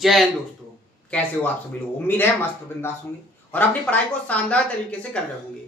जय हिंद दोस्तों, कैसे हो आप सभी लोग। उम्मीद है मस्त बिंदास होंगे और अपनी पढ़ाई को शानदार तरीके से कर रहे होंगे।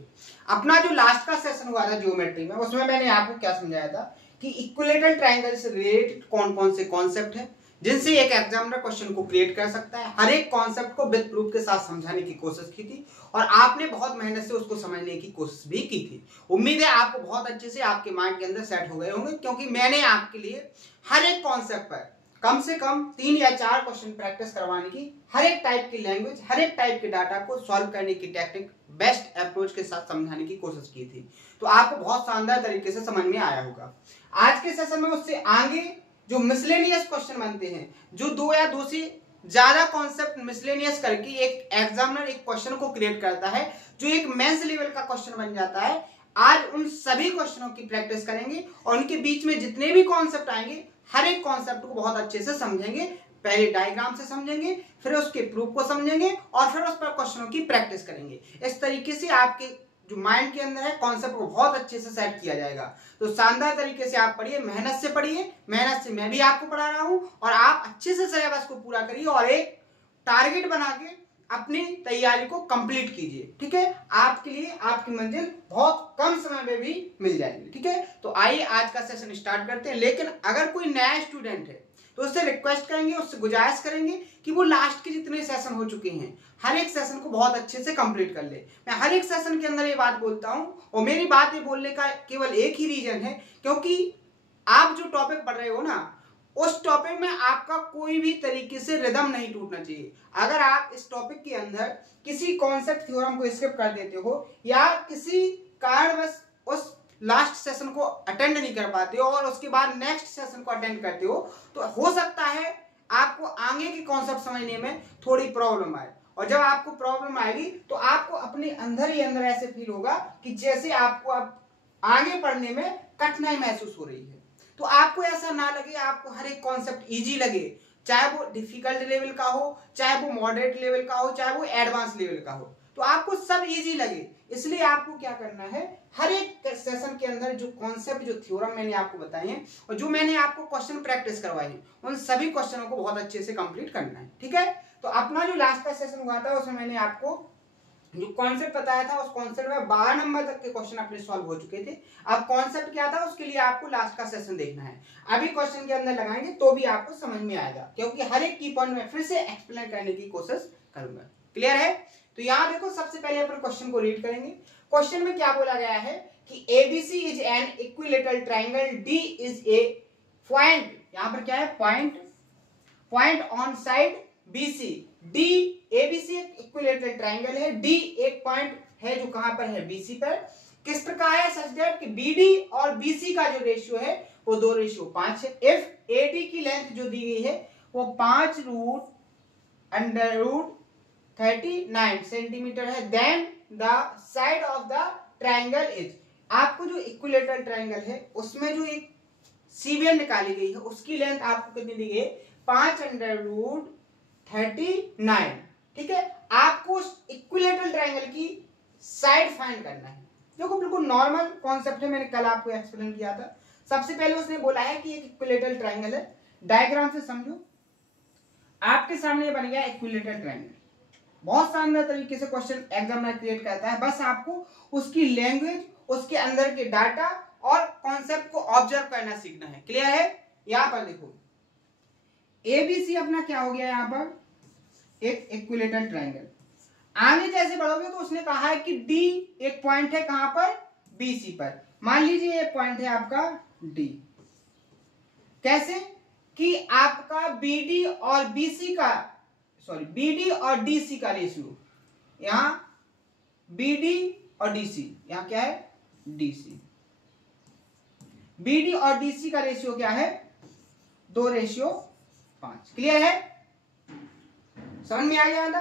अपना जो लास्ट का सेशन हुआ था ज्योमेट्री में, उसमें मैंने आपको क्या समझाया था कि इक्विलेटरल ट्रायंगल से रिलेटेड कौन कौन से कॉन्सेप्ट है जिनसे एक एग्जामिनर क्वेश्चन को क्रिएट कर सकता है। हर एक कॉन्सेप्ट को विद प्रूफ के साथ समझाने की कोशिश की थी और आपने बहुत मेहनत से उसको समझने की कोशिश भी की थी। उम्मीद है आपको बहुत अच्छे से आपके माइंड के अंदर सेट हो गए होंगे, क्योंकि मैंने आपके लिए हर एक कॉन्सेप्ट पर कम से कम 3 या 4 क्वेश्चन प्रैक्टिस करवाने की, हर एक टाइप की लैंग्वेज, हर एक टाइप के डाटा को सॉल्व करने की टेक्निक बेस्ट अप्रोच के साथ समझाने की कोशिश की थी। तो आपको बहुत शानदार तरीके से समझ में आया होगा। आज के सेशन में उससे आगे जो मिसलेनियस क्वेश्चन बनते हैं, जो 2 या 2 से ज्यादा कॉन्सेप्ट मिसलेनियस करके एक एग्जामिनर एक क्वेश्चन को क्रिएट करता है, जो एक मेंस लेवल का क्वेश्चन बन जाता है। आज उन सभी क्वेश्चनों की प्रैक्टिस करेंगे और उनके बीच में जितने भी कॉन्सेप्ट आएंगे, हर एक कॉन्सेप्ट को बहुत अच्छे से समझेंगे। पहले डायग्राम से समझेंगे, फिर उसके प्रूफ को समझेंगे और फिर उस पर क्वेश्चनों की प्रैक्टिस करेंगे। इस तरीके से आपके जो माइंड के अंदर है कॉन्सेप्ट को बहुत अच्छे से सेट किया जाएगा। तो शानदार तरीके से आप पढ़िए, मेहनत से पढ़िए। मेहनत से मैं भी आपको पढ़ा रहा हूं और आप अच्छे से सिलेबस को पूरा करिए और एक टारगेट बना के अपनी तैयारी को कंप्लीट कीजिए। ठीक है, आपके लिए आपकी मंजिल बहुत कम समय में भी मिल जाएगी। ठीक है, तो आइए आज का सेशन स्टार्ट करते हैं। लेकिन अगर कोई नया स्टूडेंट है तो उससे रिक्वेस्ट करेंगे, उससे गुजारिश करेंगे कि वो लास्ट के जितने सेशन हो चुके हैं हर एक सेशन को बहुत अच्छे से कंप्लीट कर ले। मैं हर एक सेशन के अंदर ये बात बोलता हूं और मेरी बात ये बोलने का केवल एक ही रीजन है, क्योंकि आप जो टॉपिक पढ़ रहे हो ना, उस टॉपिक में आपका कोई भी तरीके से रिदम नहीं टूटना चाहिए। अगर आप इस टॉपिक के अंदर किसी कॉन्सेप्ट थ्योरम को स्किप कर देते हो या किसी कारणवश उस लास्ट सेशन को अटेंड नहीं कर पाते हो और उसके बाद नेक्स्ट सेशन को अटेंड करते हो, तो हो सकता है आपको आगे के कॉन्सेप्ट समझने में थोड़ी प्रॉब्लम आए। और जब आपको प्रॉब्लम आएगी तो आपको अपने अंदर ही अंदर ऐसे फील होगा कि जैसे आपको अब आगे पढ़ने में कठिनाई महसूस हो रही है। तो आपको ऐसा ना लगे, आपको हर एक कॉन्सेप्ट इजी लगे, चाहे वो डिफिकल्ट लेवल का हो, चाहे वो मॉडरेट लेवल का हो, चाहे वो एडवांस लेवल का हो, तो आपको सब इजी लगे। इसलिए आपको क्या करना है, हर एक सेशन के अंदर जो कॉन्सेप्ट, जो थ्योरम मैंने आपको बताए हैं और जो मैंने आपको क्वेश्चन प्रैक्टिस करवाए हैं, उन सभी क्वेश्चनों को बहुत अच्छे से कंप्लीट करना है। ठीक है, तो अपना जो लास्ट का सेशन हुआ था उसमें मैंने आपको जो कॉन्सेप्ट बताया था, उस कॉन्सेप्ट में 12 नंबर तक के क्वेश्चन अपने सॉल्व हो चुके थे। अब कॉन्सेप्ट क्या था उसके लिए आपको लास्ट का सेशन देखना है। अभी क्वेश्चन के अंदर लगाएंगे तो भी आपको समझ में आएगा, क्योंकि हर एक की पॉइंट में फिर से एक्सप्लेन करने की कोशिश करूंगा। क्लियर है? तो यहाँ देखो, सबसे पहले अपन क्वेश्चन को रीड करेंगे। क्वेश्चन में क्या बोला गया है कि ABC is an equilateral triangle, D is a point, यहाँ पर क्या है, point on side BC. D, ABC एक इक्विलेटरल ट्राइंगल है, डी एक पॉइंट है जो कहां पर है, बीसी पर। किस प्रकार है, सच दैट कि बीडी और बीसी का जो रेशियो है वो 2:5 है। इफ एडी की लेंथ जो दी गई है वो 5√39 सेंटीमीटर है, then the side of the triangle is. आपको जो इक्विलेटरल ट्राइंगल है उसमें जो एक सीवियर निकाली गई है उसकी लेंथ आपको कितनी दी गई है, 5√39। ठीक है, आपको इक्विलेटरल ट्रायंगल की साइड फाइंड करना है। देखो बिल्कुल नॉर्मल कॉन्सेप्ट है, मैंने कल आपको एक्सप्लेन किया था। सबसे पहले उसने बोला है कि एक इक्विलेटरल ट्रायंगल है, डायग्राम से समझो। आपके सामने बन गया इक्विलेटरल ट्रायंगल। बहुत शानदार तरीके से क्वेश्चन एग्जामिनर क्रिएट करता है, बस आपको उसकी लैंग्वेज, उसके अंदर के डाटा और कॉन्सेप्ट को ऑब्जर्व करना सीखना है। क्लियर है? यहां पर देखो एबीसी अपना क्या हो गया, यहां पर एक इक्विलेटरल ट्रायंगल। आगे जैसे बढ़ोगे तो उसने कहा है कि डी एक पॉइंट है कहां पर, बीसी पर। मान लीजिए ये पॉइंट है आपका डी। कैसे कि आपका बीडी और बीसी का, सॉरी बीडी और डीसी का रेशियो, यहां बीडी और डीसी, यहां क्या है, डीसी। बीडी और डीसी का रेशियो क्या है, 2:5। क्लियर है? समझ में आ गया ना?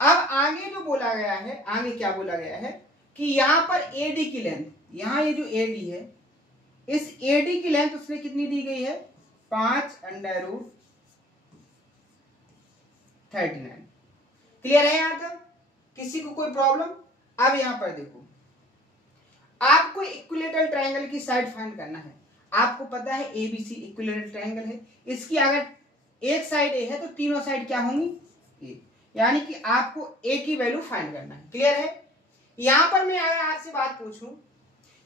अब आगे जो बोला गया है, आगे क्या बोला गया है कि यहां पर एडी की लेंथ, यहां ये जो एडी है, इस एडी की लेंथ उसने कितनी दी गई है, 5√39। क्लियर है यहां तक? किसी को कोई प्रॉब्लम? अब यहां पर देखो, आपको इक्विलेटरल ट्रायंगल की साइड फाइंड करना है। आपको पता है एबीसी इक्विलेटरल ट्रायंगल है, इसकी अगर एक साइड ए है तो तीनों साइड क्या होंगी ए, यानी कि आपको ए की वैल्यू फाइंड करना है। क्लियर है? यहां पर मैं अगर आपसे बात पूछूं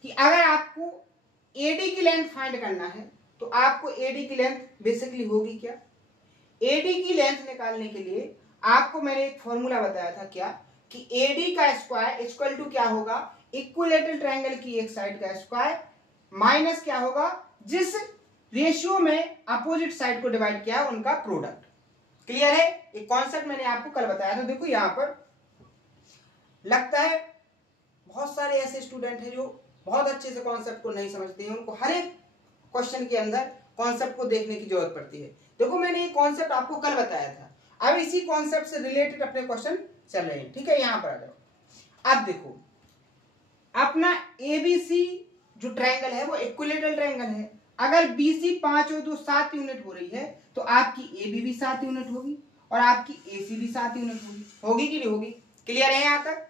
कि अगर आपको एडी की लेंथ फाइंड करना है तो आपको एडी की लेंथ बेसिकली होगी क्या? एडी की लेंथ निकालने के लिए आपको मैंने एक फॉर्मूला बताया था क्या, कि एडी का स्क्वायर इक्वल टू क्या होगा, इक्विलेटरल ट्रायंगल की एक साइड का स्क्वायर माइनस क्या होगा, जिस रेशियो में अपोजिट साइड को डिवाइड किया है उनका प्रोडक्ट। क्लियर है? एक कॉन्सेप्ट मैंने आपको कल बताया था। देखो यहां पर लगता है बहुत सारे ऐसे स्टूडेंट हैं जो बहुत अच्छे से कॉन्सेप्ट को नहीं समझते हैं, उनको हर एक क्वेश्चन के अंदर कॉन्सेप्ट को देखने की जरूरत पड़ती है। देखो मैंने ये कॉन्सेप्ट आपको कल बताया था, अब इसी कॉन्सेप्ट से रिलेटेड अपने क्वेश्चन चल रहे हैं। ठीक है, यहां पर आ जाओ। अब देखो अपना एबीसी जो ट्रायंगल है वो इक्विलेटरल ट्रायंगल है। अगर बीसी 5 और 2 7 यूनिट हो रही है तो आपकी एबी भी 7 यूनिट होगी और आपकी एसी भी 7 यूनिट होगी। होगी कि नहीं होगी? क्लियर है यहां तक?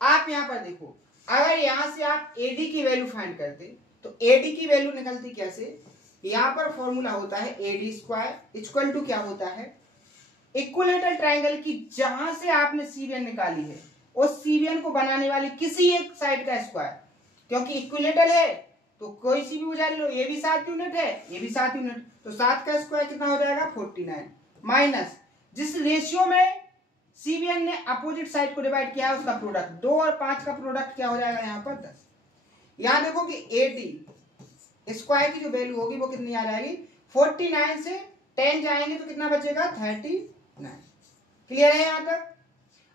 आप यहां पर देखो, अगर यहां से आप एडी की वैल्यू फाइंड करते तो एडी की वैल्यू निकलती कैसे? यहां पर फॉर्मूला होता है एडी स्क्वायर इक्वल टू क्या होता है, इक्विलेटरल ट्रायंगल की जहां से आपने सीबीएन निकाली है उस सीबीएन को बनाने वाली किसी एक साइड का स्क्वायर, क्योंकि इक्विलेटरल है तो कोई सी भी उजारी लो, ये भी 7 यूनिट है ये भी 7 यूनिट, तो 7 का स्क्वायर कितना हो जाएगा 49 माइनस जिस रेशियो में सीबीएन ने अपोजिट साइड को डिवाइड किया है उसका प्रोडक्ट, 2 और 5 का प्रोडक्ट क्या हो जाएगा यहाँ पर 10। यहां देखो कि 80 स्क्वायर की जो वैल्यू होगी वो कितनी आ जाएगी, 49 से 10 जाएंगे तो कितना बचेगा 39। क्लियर है यहां तक?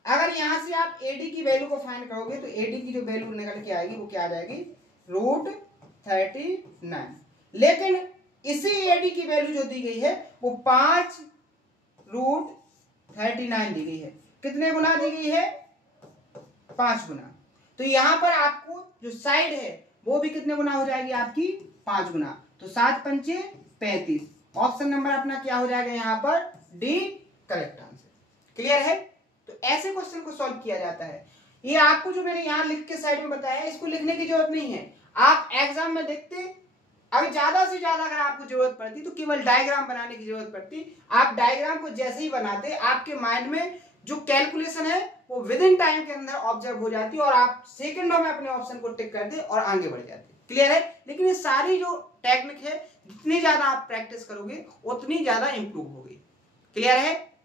अगर यहां से आप एडी की वैल्यू को फाइंड करोगे तो एडी की जो वैल्यू निकल के आएगी वो क्या आ जाएगी √39। लेकिन इसी एडी की वैल्यू जो दी गई है वो 5√39 दी गई है। कितने गुना दी गई है? 5 गुना। तो यहां पर आपको जो साइड है वो भी कितने गुना हो जाएगी आपकी 5 गुना, तो 7 पंचे 35। ऑप्शन नंबर अपना क्या हो जाएगा यहाँ पर डी करेक्ट आंसर। क्लियर है? तो ऐसे क्वेश्चन को सॉल्व किया जाता है। ये आपको जो मैंने यहाँ लिख के साइड में बताया इसको लिखने की जरूरत नहीं है, आप एग्जाम में देखते, अगर ज्यादा से ज्यादा अगर आपको जरूरत पड़ती तो केवल डायग्राम बनाने की जरूरत पड़ती। आप डायग्राम को जैसे ही बनाते आपके माइंड में जो कैलकुलेशन है वो विद इन टाइम के अंदर ऑब्जर्व हो जाती और आप सेकंडों में अपने ऑप्शन को टिक करते और आगे बढ़ जाते। क्लियर है? लेकिन ये सारी जो टेक्निक है जितनी ज्यादा आप प्रैक्टिस करोगे उतनी ज्यादा इंप्रूव होगी। क्लियर है?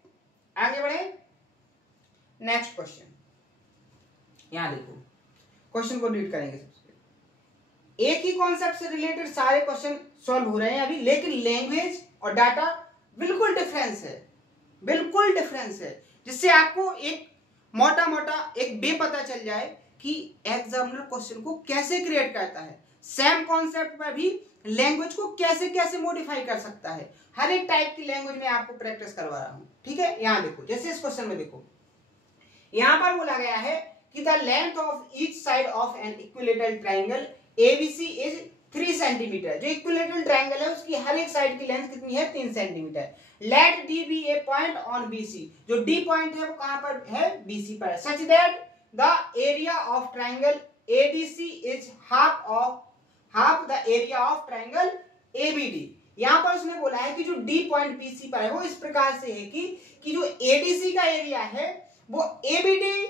आगे बढ़े नेक्स्ट क्वेश्चन। यहां देखो क्वेश्चन को रीड करेंगे। सबसे एक ही कॉन्सेप्ट से रिलेटेड सारे क्वेश्चन सॉल्व हो रहे हैं अभी, लेकिन लैंग्वेज और डाटा बिल्कुल डिफरेंस है, बिल्कुल डिफरेंस है, जिससे आपको एक मोटा मोटा एक वे पता चल जाए कि एग्जामिनर क्वेश्चन को कैसे क्रिएट करता है, सेम कॉन्सेप्ट में भी लैंग्वेज को कैसे कैसे मॉडिफाई कर सकता है। हर एक टाइप की लैंग्वेज में आपको प्रैक्टिस करवा रहा हूं। ठीक है, यहां देखो जैसे इस क्वेश्चन में देखो यहां पर बोला गया है कि the length of each side of an equilateral triangle ABC is 3 centimetre. जो इक्विलेटरल ट्रायंगल है उसकी हर एक साइड की लेंथ कितनी है 3 centimetre. Let D be a point on BC, जो डी पॉइंट है वो कहां पर है बीसी पर, such that the area of triangle ADC is half the area of triangle ABD. यहां पर उसने बोला है कि जो डी पॉइंट बीसी पर है वो इस प्रकार से है कि जो एडीसी का एरिया है वो एबीडी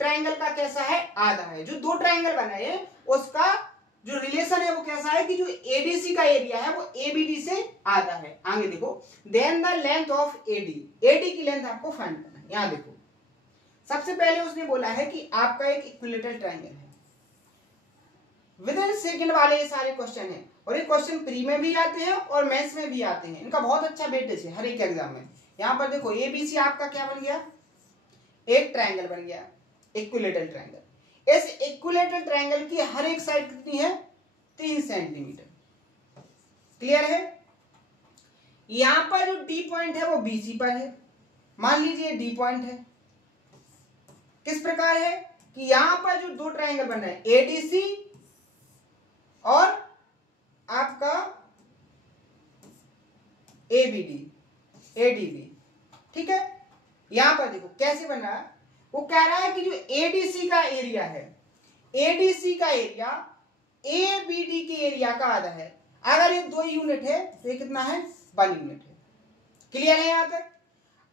ट्रायंगल का कैसा है आधा है। जो दो ट्रायंगल बनाए हैं उसका जो रिलेशन है वो कैसा है कि जो एडीसी का एरिया है वो एबीडी से आधा है। आगे देखो then the length of AD, AD की लेंथ आपको फाइंड करना है। यहां देखो सबसे पहले उसने बोला है कि आपका एक इक्विलेटरल ट्रायंगल है, विद इन सेकंड वाले ये सारे क्वेश्चन है और ये क्वेश्चन प्री में भी आते हैं और मेंस में भी आते हैं, इनका बहुत अच्छा वेटेज है हर एक एग्जाम में। यहां पर देखो एबीसी आपका क्या बन गया, एक ट्रायंगल बन गया इक्विलेटरल ट्रायंगल। इस इक्विलेटरल ट्रायंगल की हर एक साइड कितनी है 3 सेंटीमीटर। क्लियर है? यहां पर जो डी पॉइंट है वो बीसी पर है, मान लीजिए डी पॉइंट है। किस प्रकार है कि यहां पर जो दो ट्रायंगल बन रहे हैं एडीसी और आपका एबीडी एडीबी। ठीक है, यहां पर देखो कैसे बन रहा है, वो कह रहा है कि जो एडीसी का एरिया है, एडीसी का एरिया एबीडी के एरिया का आधा है। अगर ये 2 यूनिट है तो ये कितना है 1 यूनिट है। क्लियर है यहाँ तक?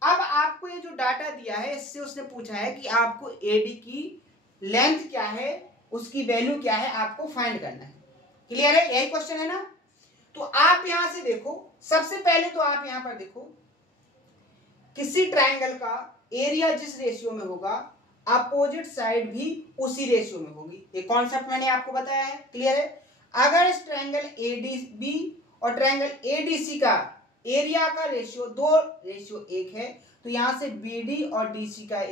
अब आपको ये जो डाटा दिया है इससे उसने पूछा है कि आपको एडी की लेंथ क्या है, उसकी वैल्यू क्या है, आपको फाइंड करना है। क्लियर है? यही क्वेश्चन है ना? तो आप यहां से देखो, सबसे पहले तो आप यहां पर देखो किसी ट्रायंगल का एरिया जिस रेशियो में होगा अपोजिट साइड भी उसी रेशियो में होगी। ये कॉन्सेप्ट मैंने आपको बताया है। क्लियर है? अगर इस ट्रायंगल एडीबी और ट्रायंगल एडीसी का एरिया का रेशियो 2:1 है, तो यहां से बीडी और डीसी का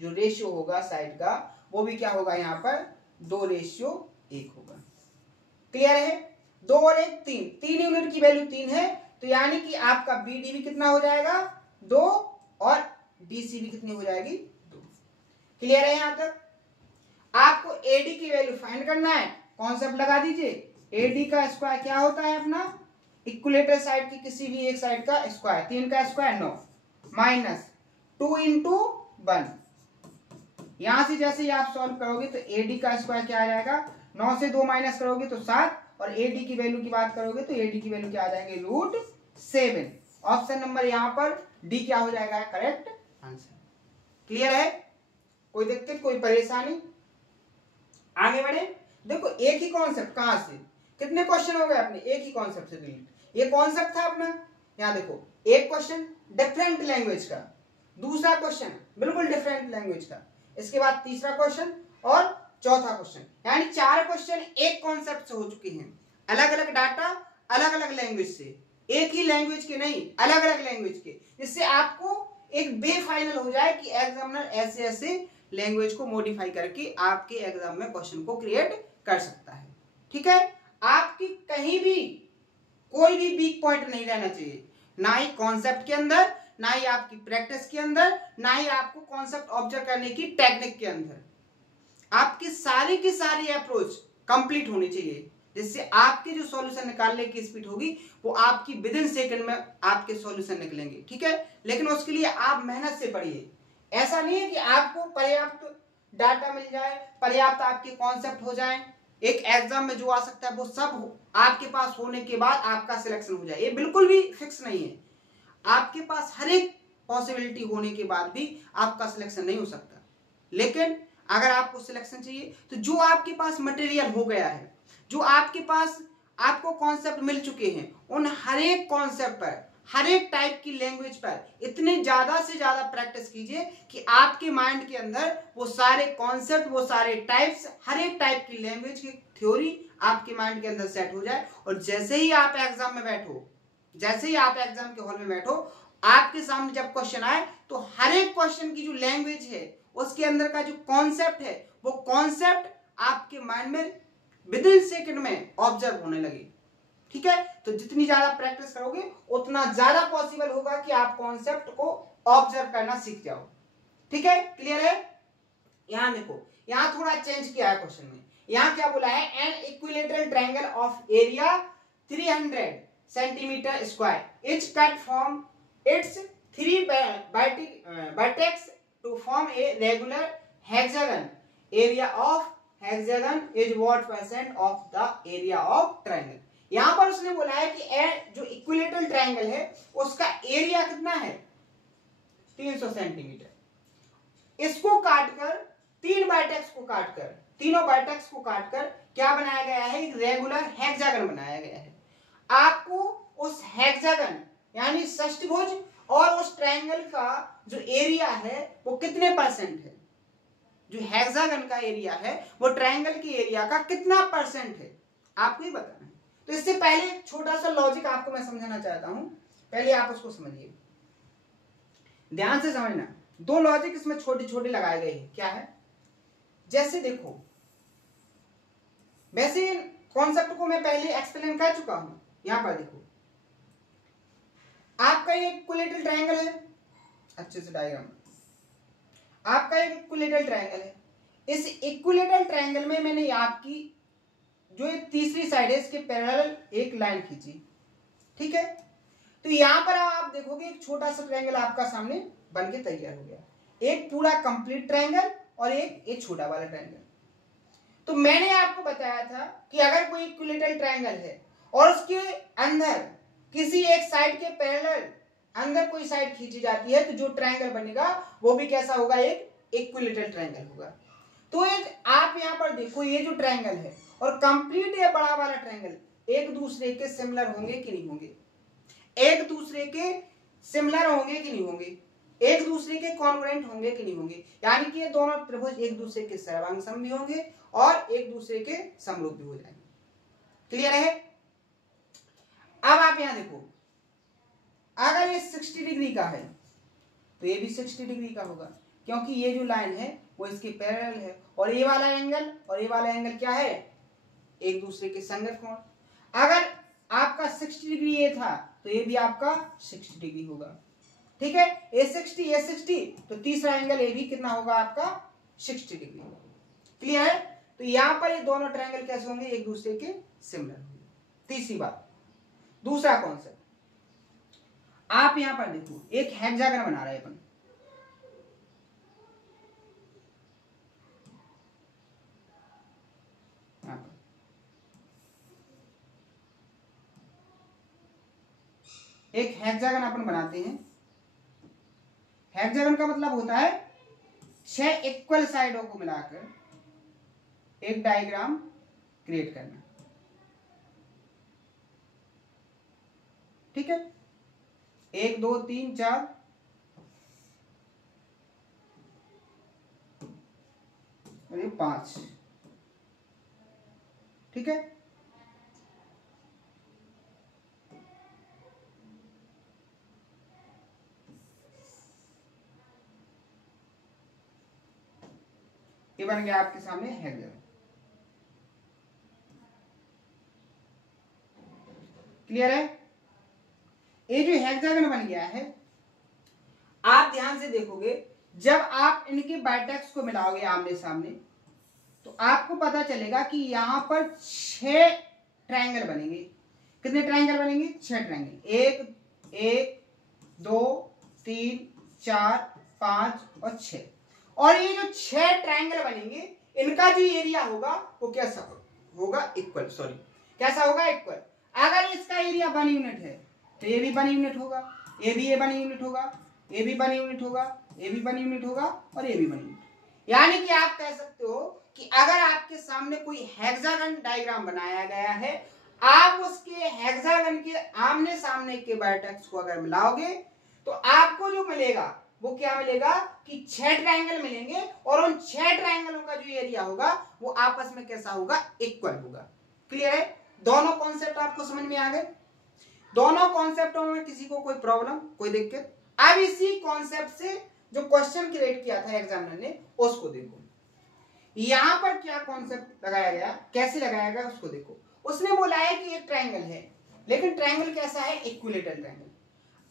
जो रेशियो होगा साइड का, वो भी क्या होगा, यहां पर 2:1 होगा। क्लियर है? 2 और 1 3, 3 यूनिट की वैल्यू 3 है, तो यानी कि आपका बीडी भी कितना हो जाएगा, 2, और डीसी भी कितनी हो जाएगी, 2। क्लियर है यहां तक? आपको एडी की वैल्यू फाइंड करना है, कॉन्सेप्ट लगा दीजिए। एडी का स्क्वायर क्या होता है अपना, इक्विलेटर साइड की किसी भी एक साइड का स्क्वायर, 3 का स्क्वायर 9, माइनस 2 इंटू 1। यहां से जैसे ही आप सॉल्व करोगे तो एडी का स्क्वायर क्या आ जाएगा, 9 से 2 माइनस करोगे तो 7, और एडी की वैल्यू की बात करोगे तो एडी की वैल्यू क्या आ जाएंगे, √7। ऑप्शन नंबर यहां पर डी क्या हो जाएगा, करेक्ट आंसर। क्लियर है? कोई दिक्कत, कोई परेशानी? आगे बढ़े। देखो एक ही कॉन्सेप्ट, कहां से कितने क्वेश्चन हो गए अपने, एक ही कॉन्सेप्ट से रिलेटेड। ये कॉन्सेप्ट था अपना। यहां देखो एक क्वेश्चन डिफरेंट लैंग्वेज का, दूसरा क्वेश्चन बिल्कुल डिफरेंट लैंग्वेज का, इसके बाद तीसरा क्वेश्चन और चौथा क्वेश्चन, यानी 4 क्वेश्चन एक कॉन्सेप्ट से हो चुके हैं। अलग अलग डाटा, अलग अलग लैंग्वेज से, एक ही लैंग्वेज के नहीं, अलग अलग लैंग्वेज के, जिससे आपको एक बे फाइनल हो जाए कि एग्जामिनर ऐसे ऐसे लैंग्वेज को मॉडिफाई करके आपके एग्जाम में क्वेश्चन को क्रिएट कर सकता है। ठीक है? आपकी कहीं भी कोई भी वीक पॉइंट नहीं रहना चाहिए, ना ही कॉन्सेप्ट के अंदर, ना ही आपकी प्रैक्टिस के अंदर, ना ही आपको कॉन्सेप्ट ऑब्जर्व करने की टेक्निक के अंदर। आपकी सारी की सारी अप्रोच कंप्लीट होनी चाहिए, जिससे आपके जो सॉल्यूशन निकालने की स्पीड होगी वो आपकी विद इन सेकंड में आपके सॉल्यूशन निकलेंगे। ठीक है? लेकिन उसके लिए आप मेहनत से पढ़िए। ऐसा नहीं है कि आपको पर्याप्त डाटा मिल जाए, पर्याप्त आपके कॉन्सेप्ट हो जाए, एक एग्जाम में जो आ सकता है वो सब आपके पास होने के बाद आपका सिलेक्शन हो जाए, ये बिल्कुल भी फिक्स नहीं है। आपके पास हर एक पॉसिबिलिटी होने के बाद भी आपका सिलेक्शन नहीं हो सकता। लेकिन अगर आपको सिलेक्शन चाहिए तो जो आपके पास मटेरियल हो गया है, जो आपके पास आपको कॉन्सेप्ट मिल चुके हैं, उन हर एक कॉन्सेप्ट पर, हर एक टाइप की लैंग्वेज पर इतने ज्यादा से ज्यादा प्रैक्टिस कीजिए कि आपके माइंड के अंदर वो सारे कॉन्सेप्ट, वो सारे टाइप्स, हर एक टाइप की लैंग्वेज की थ्योरी आपके माइंड के अंदर सेट हो जाए। और जैसे ही आप एग्जाम में बैठो, जैसे ही आप एग्जाम के हॉल में बैठो, आपके सामने जब क्वेश्चन आए तो हर एक क्वेश्चन की जो लैंग्वेज है, उसके अंदर का जो कॉन्सेप्ट है, वो कॉन्सेप्ट आपके माइंड में विद इन सेकंड में ऑब्जर्व होने लगे। ठीक है? तो जितनी ज्यादा प्रैक्टिस करोगे उतना ज्यादा पॉसिबल होगा कि आप कॉन्सेप्ट को ऑब्जर्व करना सीख जाओ। ठीक है? क्लियर है? यहां देखो, यहां थोड़ा चेंज किया है क्वेश्चन में। यहां क्या बोला है, an equilateral triangle of area 300 centimetre square is cut from its 3 vertex to form a regular hexagon. Area of hexagon is what % of the area of triangle. यहां पर उसने बोला है कि जो इक्विलेटरल ट्रायंगल है उसका एरिया कितना है, 300 सेंटीमीटर। इसको काटकर, 3 वर्टेक्स को काटकर, तीनों वर्टेक्स को काटकर क्या बनाया गया है, एक रेगुलर हेक्सागन बनाया गया है। आपको उस हेक्सागन यानी षष्ठभुज और उस ट्रायंगल का जो एरिया है वो कितने % है, जो हेक्सागन का एरिया है वो ट्रायंगल के एरिया का कितना % है, आपको ही बताना है। तो इससे पहले एक छोटा सा लॉजिक आपको मैं समझाना चाहता हूं, पहले आप उसको समझिए, ध्यान से समझना। 2 लॉजिक इसमें छोटे छोटे लगाए गए हैं। क्या है, जैसे देखो, वैसे कॉन्सेप्ट को मैं पहले एक्सप्लेन कर चुका हूं। यहां पर देखो, आपका ये इक्विलेटरल ट्रायंगल है, अच्छे से डायग्राम, आपका एक इक्विलेटरल ट्रायंगल है। इस इक्विलेटरल ट्रायंगल में मैंने आपकी जो ये तीसरी साइड है इसके पैरेलल एक लाइन खींची। ठीक है? तो यहां पर आप देखोगे एक छोटा सा ट्रायंगल आपका सामने बन के तैयार हो गया, एक पूरा कंप्लीट ट्रायंगल और एक छोटा वाला ट्रायंगल। तो मैंने आपको बताया था कि अगर कोई इक्विलेटरल ट्रायंगल है और उसके अंदर किसी एक साइड के पैरेलल अंदर कोई साइड खींची जाती है तो जो ट्रायंगल बनेगा वो भी कैसा होगा, एक इक्विलेटरल ट्रायंगल होगा। तो एक आप यहां पर देखो ये जो ट्रायंगल है और कंप्लीट ये बड़ा वाला ट्रायंगल एक दूसरे के सिमिलर होंगे कि नहीं होंगे, एक दूसरे के सिमिलर होंगे कि नहीं होंगे, एक दूसरे के कॉन्ग्रुएंट होंगे कि नहीं होंगे, यानी कि ये दोनों त्रिभुज एक दूसरे के सर्वांग भी होंगे और एक दूसरे के समरूप भी हो जाएंगे। क्लियर है? अब आप यहां देखो, अगर ये 60 डिग्री का है तो ये भी 60 डिग्री का होगा, क्योंकि ये जो लाइन है वो इसके पैरेलल है और ये वाला एंगल और ये वाला एंगल क्या है, एक दूसरे के संगत कोण। अगर आपका 60 डिग्री ये था तो ये भी आपका 60 डिग्री होगा। ठीक है, ये 60 तो तीसरा एंगल ये भी कितना होगा आपका 60 डिग्री। क्लियर है? तो यहां पर ये दोनों ट्रायंगल कैसे होंगे, एक दूसरे के सिमिलर होंगे। तीसरी बात, दूसरा कॉन्सेप्ट आप यहां पर देखो, एक हेक्सागन बना रहे हैं अपन, एक हेक्सागन अपन बनाते हैं। हेक्सागन का मतलब होता है 6 इक्वल साइडों को मिलाकर एक डायग्राम क्रिएट करना। ठीक है, 1 2 3 4 और ये 5। ठीक है, ये बन गया आपके सामने हेक्सागन। क्लियर है? ये जो हेक्सागन बन गया है, आप ध्यान से देखोगे जब आप इनके वर्टेक्स को मिलाओगे आमने सामने तो आपको पता चलेगा कि यहां पर 6 ट्रायंगल बनेंगे। कितने ट्रायंगल बनेंगे? 6 ट्रायंगल। 1 2 3 4 5 और 6। और ये जो 6 ट्रायंगल बनेंगे इनका जो एरिया होगा वो कैसा होगा, इक्वल। सॉरी, कैसा होगा, इक्वल। अगर इसका एरिया 1 यूनिट है तो ये भी 1 यूनिट होगा, ये भी 1 यूनिट होगा, ये भी 1 यूनिट होगा, ये भी 1 यूनिट होगा और ये भी 1 यूनिट। यानी कि आप कह सकते हो कि अगर आपके सामने कोई हेक्सागन डायग्राम बनाया गया है, आप उसके हेक्सागन के आमने सामने के वर्टेक्स को अगर मिलाओगे तो आपको जो मिलेगा वो क्या मिलेगा कि 6 ट्रायंगल मिलेंगे और उन 6 ट्रायंगलों का जो एरिया होगा वो आपस में कैसा होगा, इक्वल होगा। क्लियर है? दोनों कॉन्सेप्ट आपको समझ में आ गए? दोनों कॉन्सेप्टों में किसी को कोई प्रॉब्लम, कोई दिक्कत? अब इसी कॉन्सेप्ट से जो क्वेश्चन क्रिएट किया था एग्जामिनर ने उसको देखो। यहां पर क्या कॉन्सेप्ट लगाया गया, कैसे लगाया गया उसको देखो। उसने बोला है कि एक ट्रायंगल है, लेकिन ट्रायंगल कैसा है, इक्विलेटरल ट्रायंगल।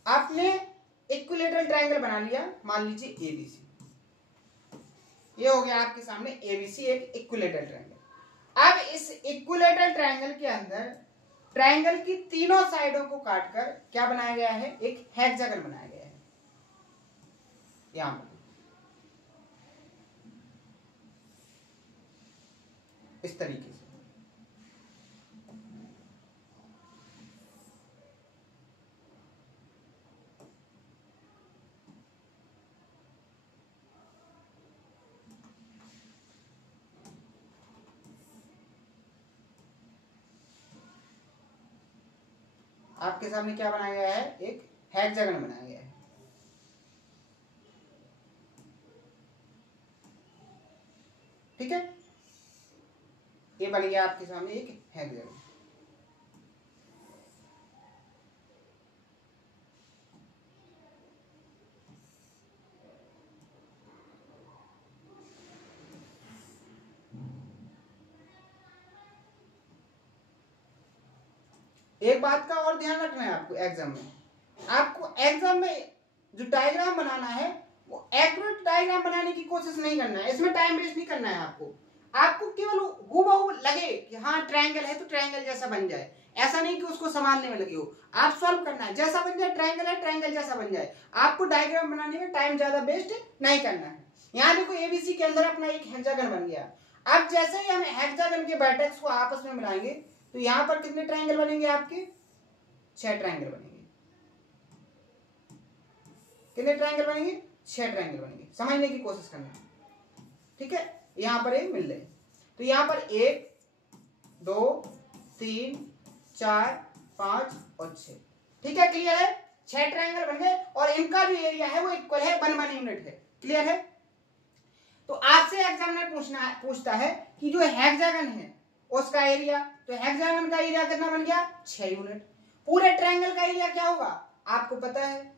आपने इक्विलेटरल ट्रायंगल बना लिया, मान लीजिए एबीसी। ये हो गया आपके सामने एबीसी, एक इक्विलेटरल ट्रायंगल। अब इस इक्विलेटरल ट्रायंगल के अंदर ट्रायंगल की तीनों साइडों को काटकर क्या बनाया गया है, एक हेक्सागन बनाया गया है। यहां पर इस तरीके से। आपके सामने क्या बनाया गया है, एक हेक्सागन बनाया गया है। ठीक है, ये बन गया आपके सामने एक हेक्सागन। एक बात का और ध्यान रखना है आपको, एग्जाम में आपको एग्जाम में जो डायग्राम बनाना है वो एक्यूरेट डायग्राम बनाने की कोशिश नहीं करना है। इसमें टाइम वेस्ट नहीं करना है आपको केवल हूबहू लगे कि हाँ ट्रायंगल है तो ट्रायंगल जैसा बन जाए, ऐसा नहीं कि उसको संभालने में लगे हो। आप सॉल्व करना है, जैसा बन जाए ट्रायंगल है, ट्रायंगल जैसा बन जाए। आपको डायग्राम बनाने में टाइम ज्यादा वेस्ट नहीं करना है। यहाँ देखो एबीसी के अंदर अपना एक हेक्सागन बन गया। अब जैसे ही हम हेक्सागन के वर्टेक्स को आपस में मिलाएंगे तो यहाँ पर कितने ट्रायंगल बनेंगे, आपके 6 ट्रायंगल बनेंगे। कितने ट्रायंगल बनेंगे? 6 ट्रायंगल बनेंगे। समझने की कोशिश करना, ठीक है। यहाँ पर ये मिल रहे, तो यहाँ पर 1 2 3 4 5 और 6, ठीक है। क्लियर है? 6 ट्रायंगल बन गए और इनका जो एरिया है वो इक्वल है 1 यूनिट है। क्लियर है? तो आपसे एग्जामिनर पूछता है कि जो हेक्सागन है उसका एरिया, तो हेक्सागन का एरिया कितना बन गया? 6 यूनिट। पूरे ट्रायंगल का एरिया क्या होगा? आपको पता है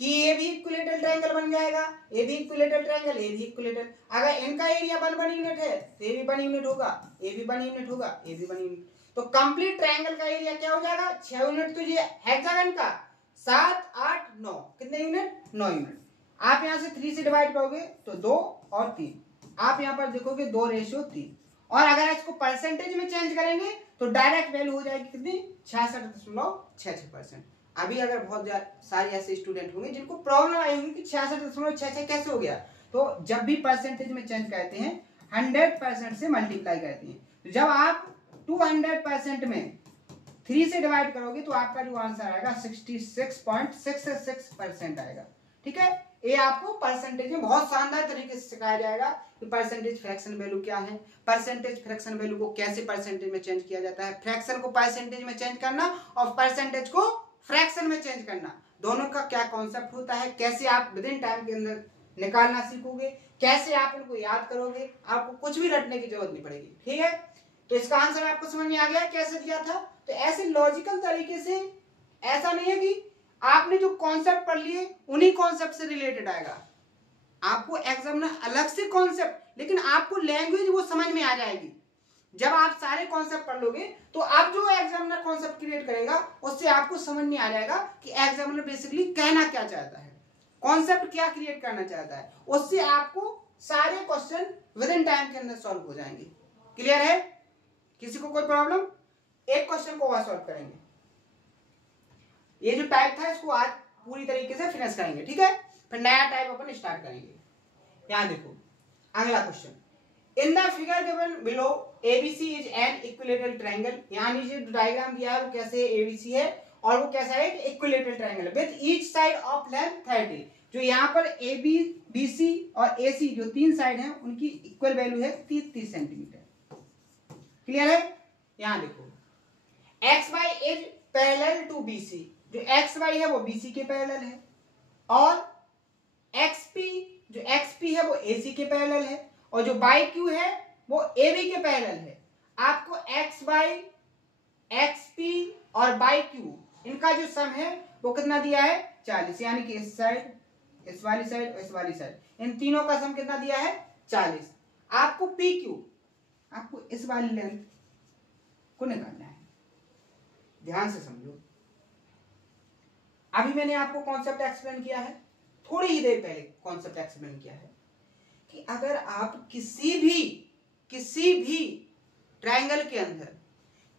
कि ये भी इक्विलेटरल ट्रायंगल बन जाएगा, ये भी इक्विलेटरल ट्रायंगल, ये भी इक्विलेटरल। अगर इनका एरिया 1 यूनिट है तो ये भी 1 यूनिट होगा, ये भी 1 यूनिट होगा, ये भी 1 यूनिट। तो कंप्लीट ट्रायंगल का एरिया क्या हो जाएगा? 6 यूनिट। तो ये हेक्सागन का 7 8 9 कितने यूनिट? 9 यूनिट। आप यहां से 3 से डिवाइड करोगे तो 2 और 3, आप यहां पर देखोगे 2:3। और अगर इसको परसेंटेज में चेंज करेंगे तो डायरेक्ट वैल्यू हो जाएगी कितनी? 66.66%। अभी अगर बहुत सारे ऐसे स्टूडेंट होंगे जिनको प्रॉब्लम आई होगी कि 66.66 कैसे हो गया, तो जब भी परसेंटेज में चेंज करते हैं 100% से मल्टीप्लाई करते हैं। तो जब आप 200% में 3 से डिवाइड करोगे तो आपका जो आंसर आएगा 66.66% आएगा, ठीक है। ये आपको परसेंटेज में बहुत शानदार तरीके से सिखाया जाएगा कि परसेंटेज फ्रैक्शन वैल्यू क्या है, परसेंटेज फ्रैक्शन वैल्यू को कैसे परसेंटेज में चेंज किया जाता है, फ्रैक्शन को परसेंटेज में चेंज करना और परसेंटेज को फ्रैक्शन में चेंज करना, दोनों का क्या कॉन्सेप्ट होता है, कैसे आप विद इन टाइम के अंदर निकालना सीखोगे, कैसे आप उनको याद करोगे, आपको कुछ भी रटने की जरूरत नहीं पड़ेगी, ठीक है। तो इसका आंसर आपको समझ में आ गया कैसे दिया था। तो ऐसे लॉजिकल तरीके से, ऐसा नहीं है कि आपने जो कॉन्सेप्ट पढ़ लिए उन्हीं कॉन्सेप्ट से रिलेटेड आएगा, आपको एग्जामिनर अलग से कॉन्सेप्ट, लेकिन आपको लैंग्वेज वो समझ में आ जाएगी। जब आप सारे कॉन्सेप्ट पढ़ लोगे तो आप जो एग्जामिनर कॉन्सेप्ट क्रिएट करेगा उससे आपको समझ में आ जाएगा कि एग्जामिनर बेसिकली कहना क्या चाहता है, कॉन्सेप्ट क्या क्रिएट करना चाहता है, उससे आपको सारे क्वेश्चन विद इन टाइम के अंदर सॉल्व हो जाएंगे। क्लियर है? किसी को कोई प्रॉब्लम? एक क्वेश्चन को और सॉल्व करेंगे। ये जो टाइप था इसको आज पूरी तरीके से फिनिश करेंगे, ठीक है। फिर नया टाइप अपन स्टार्ट करेंगे। यहां देखो अगला question, in the figure given below ABC is an equilateral triangle. यहां नीचे जो डायग्राम दिया है वो कैसे एबीसी है और वो कैसा है? Equilateral triangle with each side of length 30। जो यहाँ पर ए बी बी सी और ए सी जो 3 साइड हैं उनकी इक्वल वैल्यू है 30 सेंटीमीटर। क्लियर है? यहां देखो X Y is parallel to B C, जो एक्स वाई है वो बीसी के पैरेलल है और एक्सपी जो एक्सपी है वो एसी के पैरेलल है और जो बाई क्यू है वो एबी के पैरेलल है। आपको एक्स वाई एक्सपी और बाई क्यू इनका जो सम है वो कितना दिया है? 40, यानी कि इस साइड, इस वाली साइड और इस वाली साइड, इन तीनों का सम कितना दिया है? 40। आपको पी क्यू, आपको इस वाली लेंथ को निकालना है। ध्यान से समझो, अभी मैंने आपको कॉन्सेप्ट एक्सप्लेन किया है, थोड़ी ही देर पहले कॉन्सेप्ट एक्सप्लेन किया है कि अगर आप किसी भी ट्रायंगल के अंदर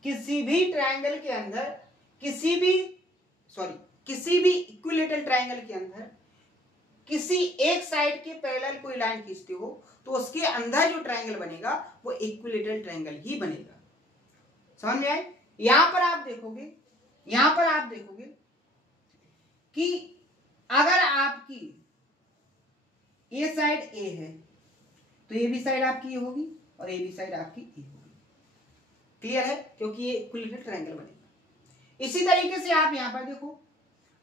किसी भी इक्विलेटरल ट्रायंगल के अंदर किसी एक साइड के पैरेलल कोई लाइन खींचते हो तो उसके अंदर जो ट्रायंगल बनेगा वो इक्विलेटरल ट्रायंगल ही बनेगा। समझ में आए? यहां पर आप देखोगे कि अगर आपकी ए साइड ए है तो ये भी साइड आपकी ए होगी और ये भी साइड आपकी ए होगी। क्लियर है? क्योंकि ये इक्विलेटरल ट्रायंगल बनेगा। इसी तरीके से आप यहां पर देखो,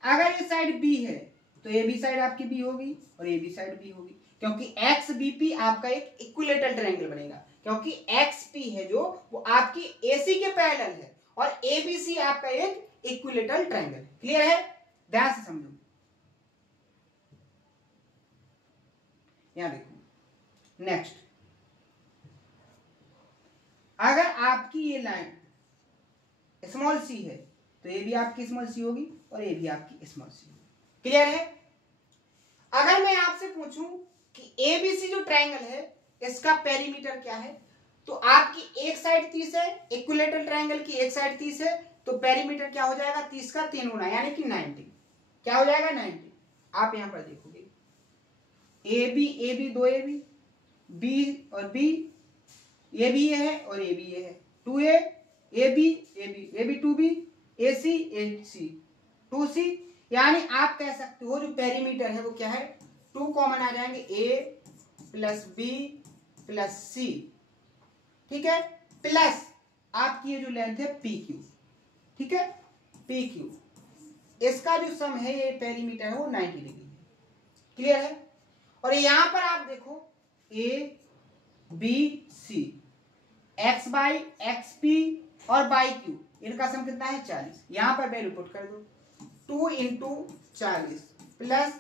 अगर ये साइड बी है तो ये भी साइड आपकी बी होगी और ये भी साइड बी होगी, क्योंकि एक्स बीपी आपका एक इक्विलेटरल ट्रायंगल बनेगा, क्योंकि एक्स पी है जो वो आपकी एसी के पैरेलल है और एबीसी आपका एक इक्विलेटरल ट्रायंगल। क्लियर है? ध्यान से समझो। यहां देखो नेक्स्ट, अगर आपकी ये लाइन स्मॉल सी है तो ये भी आपकी स्मॉल सी होगी और ये भी आपकी स्मॉल सी होगी। क्लियर है? अगर मैं आपसे पूछूं कि एबीसी जो ट्रायंगल है इसका पेरीमीटर क्या है, तो आपकी एक साइड 30 है, इक्विलेटरल ट्रायंगल की एक साइड 30 है, तो पेरीमीटर क्या हो जाएगा? 30 का 3 गुना, यानी कि 90। क्या हो जाएगा? 90। आप यहां पर देखोगे ए बी 2 ए बी और बी, ये भी ये है और ये भी ये है, 2A A B 2B AC 2C, यानी आप कह सकते हो जो पेरीमीटर है वो क्या है, 2 कॉमन आ जाएंगे, ए प्लस बी प्लस सी, ठीक है, प्लस आपकी ये जो लेंथ है पी क्यू, ठीक है, पी क्यू, इसका जो सम है ये पेरीमीटर है वो 90 डिग्री है, क्लियर है। और यहां पर आप देखो A B C, X by X P और बाई क्यू, इनका सम कितना है 40, यहां पर वैल्यू पुट कर दो, 2 into 40 plus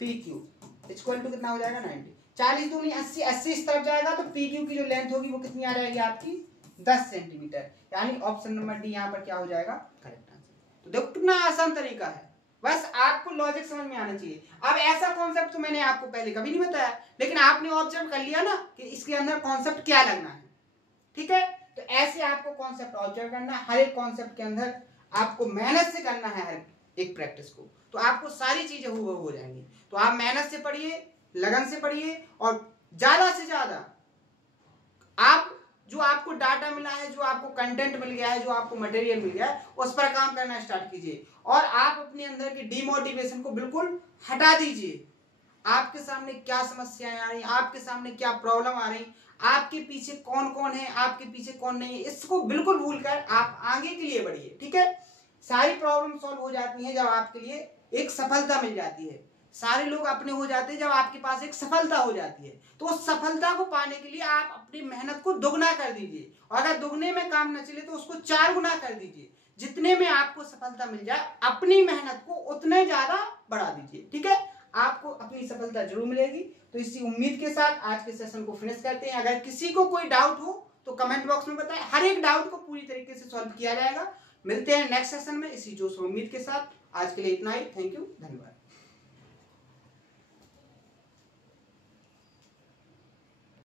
P Q equal to कितना हो जाएगा 90, 40 दूनी 80, 80 इस तरफ जाएगा तो पी क्यू की जो लेंथ होगी वो कितनी आ जाएगी आपकी 10 सेंटीमीटर, यानी ऑप्शन नंबर डी यहाँ पर क्या हो जाएगा करेक्ट आंसर। तो देखो कितना आसान तरीका है, बस आपको लॉजिक समझ में आना चाहिए। अब ऐसा कॉन्सेप्ट तो मैंने आपको पहले कभी नहीं बताया, लेकिन आपने ऑब्जर्व कर लिया ना कि इसके अंदर कॉन्सेप्ट क्या लगना है, ठीक है। तो ऐसे आपको कॉन्सेप्ट ऑब्जर्व करना है, हर एक कॉन्सेप्ट के अंदर आपको मेहनत से करना है हर एक प्रैक्टिस को, तो आपको सारी चीजें हो जाएंगी। तो आप मेहनत से पढ़िए, लगन से पढ़िए, और ज्यादा से ज्यादा आप जो आपको डाटा मिला है, जो आपको कंटेंट मिल गया है, जो आपको मटेरियल मिल गया है, उस पर काम करना स्टार्ट कीजिए और आप अपने अंदर की डिमोटिवेशन को बिल्कुल हटा दीजिए। आपके सामने क्या समस्याएं आ रही, आपके सामने क्या प्रॉब्लम आ रही, आपके पीछे कौन कौन है, आपके पीछे कौन नहीं है, इसको बिल्कुल भूलकर आप आगे के लिए बढ़िए, ठीक है। सारी प्रॉब्लम सॉल्व हो जाती है जब आपके लिए एक सफलता मिल जाती है, सारे लोग अपने हो जाते हैं जब आपके पास एक सफलता हो जाती है। तो उस सफलता को पाने के लिए आप अपनी मेहनत को दुगना कर दीजिए, और अगर दुगने में काम न चले तो उसको 4 गुना कर दीजिए। जितने में आपको सफलता मिल जाए अपनी मेहनत को उतने ज्यादा बढ़ा दीजिए, ठीक है, आपको अपनी सफलता जरूर मिलेगी। तो इसी उम्मीद के साथ आज के सेशन को फिनिश करते हैं। अगर किसी को कोई डाउट हो तो कमेंट बॉक्स में बताएं, हर एक डाउट को पूरी तरीके से सॉल्व किया जाएगा। मिलते हैं नेक्स्ट सेशन में इसी जोश और उम्मीद के साथ। आज के लिए इतना ही, थैंक यू, धन्यवाद।